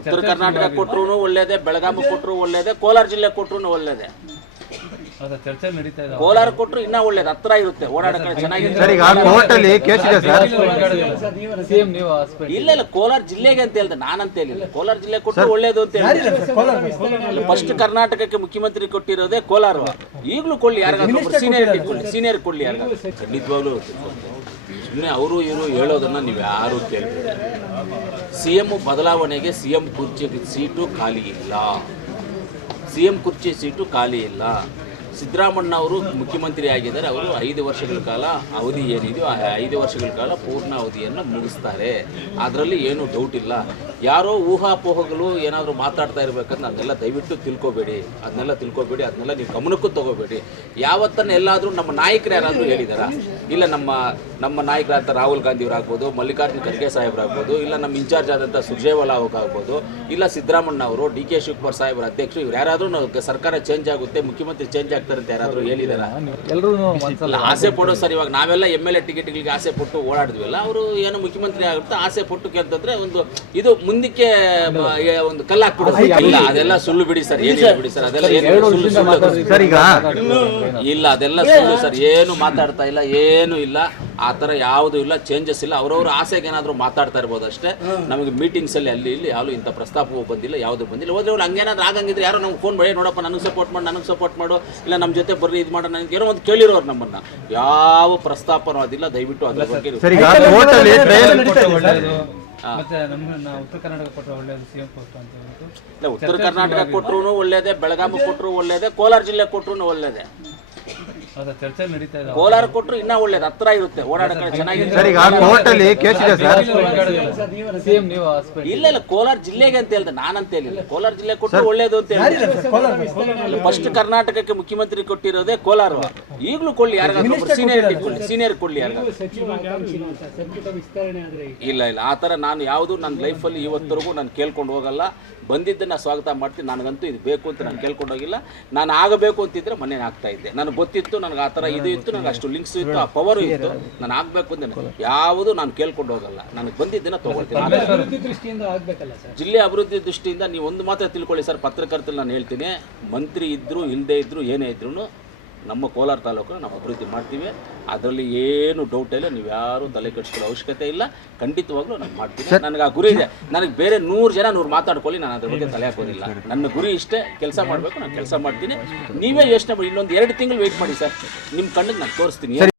ಉತ್ತರ ಕರ್ನಾಟಕ ಕೊಟ್ಟರು ಒಳ್ಳೇದೇ, ಬೆಳಗಾವಿ ಕೊಟ್ಟರು ಒಳ್ಳೇದೇ, ಕೋಲಾರ ಜಿಲ್ಲೆ ಕೊಟ್ಟರು ಒಳ್ಳೇದೇ. ಚರ್ಚೆ ನಡೀತಾ ಇದೆ. ಕೋಲಾರ ಕೊಟ್ಟರು ಇನ್ನೂ ಒಳ್ಳೇದು, ಹತ್ರ ಇರುತ್ತೆ, ಓಡಾಡಕ್ಕೆ ಚೆನ್ನಾಗಿದೆ. ಇಲ್ಲ ಇಲ್ಲ, ಕೋಲಾರ ಜಿಲ್ಲೆಗೆ ಅಂತ ಹೇಳಿದೆ, ನಾನಂತ ಹೇಳಿಲ್ಲ. ಕೋಲಾರ ಜಿಲ್ಲೆ ಕೊಟ್ಟರು ಒಳ್ಳೇದು ಅಂತ ಹೇಳಿ ಫಸ್ಟ್ ಕರ್ನಾಟಕಕ್ಕೆ ಮುಖ್ಯಮಂತ್ರಿ ಕೊಟ್ಟಿರೋದೇ ಕೋಲಾರ. ಈಗಲೂ ಕೊಳ್ಳಿ, ಯಾರಿಗಾದ್ರೂ ಸೀನಿಯರ್ ಕೊಡ್ಲಿ ಯಾರಿಗ. ಖಂಡಿತವಾಗ್ಲೂ ಸುಮ್ಮನೆ ಅವರು ಇವರು ಹೇಳೋದನ್ನ ನೀವು ಯಾರು ಕೇಳಬೇಡಿ. CM ಬದಲಾವಣೆಗೆ CM ಕುರ್ಚಿ ಸೀಟು ಖಾಲಿ ಇಲ್ಲ. CM ಕುರ್ಚಿ ಸೀಟು ಖಾಲಿ ಇಲ್ಲ. ಸಿದ್ದರಾಮಣ್ಣ ಅವರು ಮುಖ್ಯಮಂತ್ರಿ ಆಗಿದ್ದಾರೆ. ಅವರು 5 ವರ್ಷಗಳ ಕಾಲ ಅವಧಿ ಏನಿದೆಯೋ ಆ 5 ವರ್ಷಗಳ ಕಾಲ ಪೂರ್ಣ ಅವಧಿಯನ್ನು ಮುಗಿಸ್ತಾರೆ. ಅದರಲ್ಲಿ ಏನೂ ಡೌಟ್ ಇಲ್ಲ. ಯಾರೋ ಊಹಾಪೋಹಗಳು ಏನಾದರೂ ಮಾತಾಡ್ತಾ ಇರಬೇಕಂದ್ರೆ ಅದನ್ನೆಲ್ಲ ದಯವಿಟ್ಟು ತಿಳ್ಕೊಬೇಡಿ, ಅದನ್ನೆಲ್ಲ ನೀವು ಗಮನಕ್ಕೂ ತಗೋಬೇಡಿ. ಯಾವತ್ತನ್ನು ಎಲ್ಲಾದರೂ ನಮ್ಮ ನಾಯಕರು ಯಾರಾದರೂ ಹೇಳಿದಾರ? ಇಲ್ಲ, ನಮ್ಮ ನಾಯಕರಾದಂಥ ರಾಹುಲ್ ಗಾಂಧಿಯವರಾಗ್ಬೋದು, ಮಲ್ಲಿಕಾರ್ಜುನ ಖರ್ಗೆ ಸಾಹೇಬರಾಗ್ಬೋದು, ಇಲ್ಲ ನಮ್ಮ ಇನ್ಚಾರ್ಜ್ ಆದಂಥ ಸುರ್ಜೇವಾಲಾ ಆಗ್ಬೋದು, ಇಲ್ಲ ಸಿದ್ದರಾಮಣ್ಣ ಅವರು, DK ಶಿವಕುಮಾರ್ ಸಾಹೇಬರ ಅಧ್ಯಕ್ಷರು, ಇವ್ರು ಯಾರಾದರೂ ಸರ್ಕಾರ ಚೇಂಜ್ ಆಗುತ್ತೆ, ಮುಖ್ಯಮಂತ್ರಿ ಚೇಂಜ್ ಆಗ್ತಾರೆ ಅಂತ ಯಾರಾದರೂ ಹೇಳಿದಾರ? ಆಸೆ ಪಡೋ ಸರ್. ಇವಾಗ ನಾವೆಲ್ಲ MLA ಟಿಕೆಟ್ಗಳಿಗೆ ಆಸೆ ಪಟ್ಟು ಓಡಾಡಿದ್ವಲ್ಲ, ಅವರು ಏನೋ ಮುಖ್ಯಮಂತ್ರಿ ಆಗುತ್ತೆ ಆಸೆ ಪಟ್ಟು ಕೇಳ್ತಂದ್ರೆ ಒಂದು ಇದು ಮುಂದಕ್ಕೆ ಒಂದು ಕಲ್ಲು ಹಾಕ್ಬಿಡೋದು. ಇಲ್ಲ, ಅದೆಲ್ಲ ಸುಳ್ಳು ಬಿಡಿ ಸರ್, ಏನಿಲ್ಲ ಬಿಡಿ ಸರ್, ಅದೆಲ್ಲ ಇಲ್ಲ, ಅದೆಲ್ಲ ಸುಳ್ಳು ಸರ್. ಏನು ಮಾತಾಡ್ತಾ ಇಲ್ಲ, ಏನು ಇಲ್ಲ, ಆ ಥರ ಯಾವುದೂ ಇಲ್ಲ, ಚೇಂಜಸ್ ಇಲ್ಲ. ಅವ್ರವ್ರ ಆಸೆಗೆ ಏನಾದರೂ ಮಾತಾಡ್ತಾ ಇರ್ಬೋದು ಅಷ್ಟೇ. ನಮಗೆ ಮೀಟಿಂಗ್ಸಲ್ಲಿ ಅಲ್ಲಿ ಇಲ್ಲಿ ಯಾವುದು ಇಂಥ ಪ್ರಸ್ತಾಪವೂ ಬಂದಿಲ್ಲ, ಯಾವುದೂ ಬಂದಿಲ್ಲ. ಹೋದ್ರೆ ಅವ್ರು ಹಂಗೇನಾದ್ರು ಆಗಂಗಿದ್ರೆ ಯಾರೋ ನಮ್ಗೆ ಫೋನ್ ಮಾಡಿ, ನೋಡಪ್ಪ ನನಗೆ ಸಪೋರ್ಟ್ ಮಾಡು, ಇಲ್ಲ ನಮ್ಮ ಜೊತೆ ಬರ್ರಿ, ಇದು ಮಾಡೋ, ನನಗೆ ಏನೋ ಒಂದು ಕೇಳಿರೋರು ನಮ್ಮನ್ನು. ಯಾವ ಪ್ರಸ್ತಾಪನೂ ಅದಿಲ್ಲ. ದಯವಿಟ್ಟು ಅದ್ರ ಬಗ್ಗೆ ಉತ್ತರ ಕರ್ನಾಟಕ ಕೊಟ್ಟರು ಒಳ್ಳೇದೇ, ಬೆಳಗಾವಿ ಕೊಟ್ಟರು ಒಳ್ಳೇದೇ, ಕೋಲಾರ ಜಿಲ್ಲೆ ಕೊಟ್ಟರು ಒಳ್ಳೇದೇ. ಚರ್ಚೆ ನಡೀತಾ ಇದೆ. ಕೋಲಾರ ಕೊಟ್ಟರು ಇನ್ನೂ ಒಳ್ಳೇದು, ಹತ್ರ ಇರುತ್ತೆ, ಓಡಾಡಕ್ಕೆ ಚೆನ್ನಾಗಿದೆ. ಇಲ್ಲ ಇಲ್ಲ, ಕೋಲಾರ ಜಿಲ್ಲೆಗೆ ಅಂತ ಹೇಳಿದೆ, ನಾನಂತ ಹೇಳಿಲ್ಲ. ಕೋಲಾರ ಜಿಲ್ಲೆ ಕೊಟ್ಟರು ಒಳ್ಳೇದು ಅಂತ ಹೇಳಿ ಫಸ್ಟ್ ಕರ್ನಾಟಕಕ್ಕೆ ಮುಖ್ಯಮಂತ್ರಿ ಕೊಟ್ಟಿರೋದೇ ಕೋಲಾರ. ಈಗಲೂ ಕೊಳ್ಳಿ, ಯಾರಿಗಾದ್ರೂ ಸೀನಿಯರ್ ಕೊಡ್ಲಿ ಯಾರಿಗ. ಇಲ್ಲ ಇಲ್ಲ, ಆ ಥರ ನಾನು ಯಾವುದು ನನ್ನ ಲೈಫಲ್ಲಿ ಇವತ್ತರೆಗೂ ನಾನು ಕೇಳ್ಕೊಂಡು ಹೋಗಲ್ಲ. ಬಂದಿದ್ದನ್ನು ಸ್ವಾಗತ ಮಾಡ್ತೀನಿ. ನನಗಂತೂ ಇದು ಬೇಕು ಅಂತ ನಾನು ಕೇಳ್ಕೊಂಡು ಹೋಗಿಲ್ಲ. ನಾನು ಆಗಬೇಕು ಅಂತಿದ್ರೆ ಮನೆ ಆಗ್ತಾ ಇದ್ದೆ. ನನಗೆ ಗೊತ್ತಿತ್ತು, ನನಗೆ ಆ ಥರ ಇದು ಇತ್ತು, ನನಗೆ ಅಷ್ಟು ಲಿಂಕ್ಸ್ ಇತ್ತು, ಆ ಪವರು ಇತ್ತು. ನಾನು ಆಗಬೇಕು ಅಂತ ಯಾವುದು ನಾನು ಕೇಳ್ಕೊಂಡು ಹೋಗಲ್ಲ. ನನಗೆ ಬಂದಿದ್ದನ್ನು ತೊಗೊಳ್ತೀನಿ. ಜಿಲ್ಲೆ ಅಭಿವೃದ್ಧಿ ದೃಷ್ಟಿಯಿಂದ ನೀವು ಒಂದು ಮಾತ್ರ ತಿಳ್ಕೊಳ್ಳಿ ಸರ್, ಪತ್ರಕರ್ತರಲ್ಲಿ ನಾನು ಹೇಳ್ತೀನಿ, ಮಂತ್ರಿ ಇದ್ದರೂ ಇಲ್ಲದೇ ಇದ್ದರೂ ಏನೇ ಇದ್ರೂ ನಮ್ಮ ಕೋಲಾರ ತಾಲೂಕನ್ನು ನಾವು ಅಭಿವೃದ್ಧಿ ಮಾಡ್ತೀವಿ. ಅದರಲ್ಲಿ ಏನು ಡೌಟ್ ಇಲ್ಲ. ನೀವು ಯಾರು ತಲೆ ಕೆಡಿಸ್ಕೊಳ್ಳೋ ಅವಶ್ಯಕತೆ ಇಲ್ಲ. ಖಂಡಿತವಾಗ್ಲೂ ನಾನು ಮಾಡ್ತೀನಿ. ನನಗೆ ಆ ಗುರಿ ಇದೆ. ನನಗೆ ಬೇರೆ 100 ಜನ 100 ಮಾತಾಡ್ಕೊಳ್ಳಿ, ನಾನು ಅದ್ರ ಬಗ್ಗೆ ತಲೆ ಹಾಕೋದಿಲ್ಲ. ನನ್ನ ಗುರಿ ಇಷ್ಟೇ, ಕೆಲಸ ಮಾಡಬೇಕು, ನಾನು ಕೆಲಸ ಮಾಡ್ತೀನಿ. ನೀವೇ ಯೋಚನೆ ಮಾಡಿ, ಇನ್ನೊಂದು 2 ತಿಂಗಳು ವೆಯ್ಟ್ ಮಾಡಿ ಸರ್, ನಿಮ್ಮ ಕಣ್ಣಿಗೆ ನಾನು ತೋರಿಸ್ತೀನಿ.